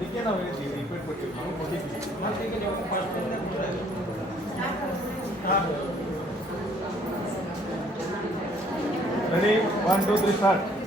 देखिए ना मैंने जी रिपीट को चेक करो बॉडी की हाँ ठीक है जो पास में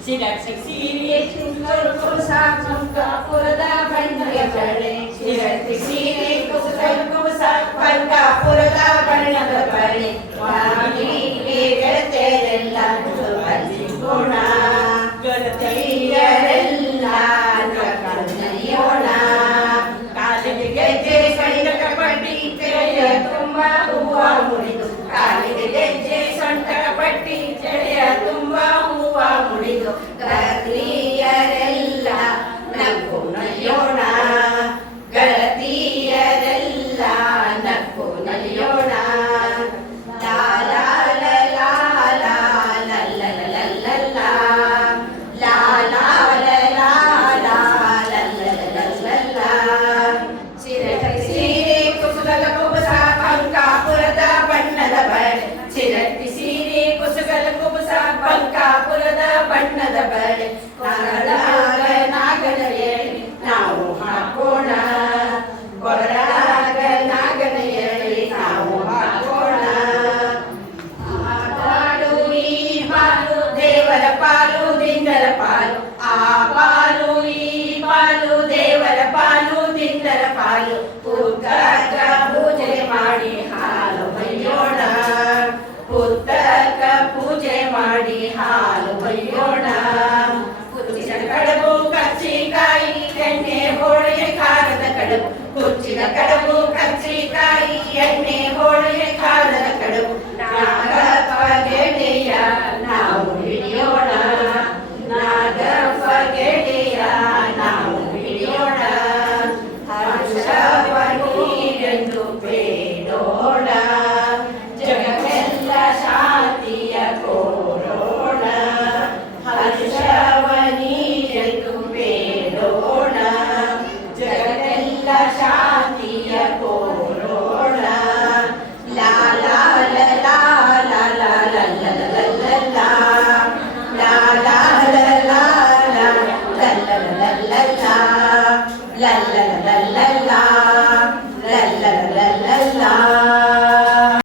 Sidak siri chungar ko sa chunka purada bandya pare sidak siri ko sa ko sa panga purada bandya pare mami le gatte della tu bandya gona gatte ಬಣ್ಣದ ಬಳೆ ನಾಗಳಾಗ ನಾಗನೆಯಲಿ ನಾವು ಹಾಕೋಣ. ಕೊರಳಾಗ ನಾಗನೆಯಲಿ ನಾವು ಹಾಕೋಣ. ಪಾಡು ಈ ಪಾಲು ದೇವರ ಪಾಲು, ದಿಂಡರ ಪಾಲು. ಆ ಪಾಲು ಈ ಪಾಲು ದೇವರ ಪಾಲು, ದಿಂಡರ ಪಾಲು. la la la.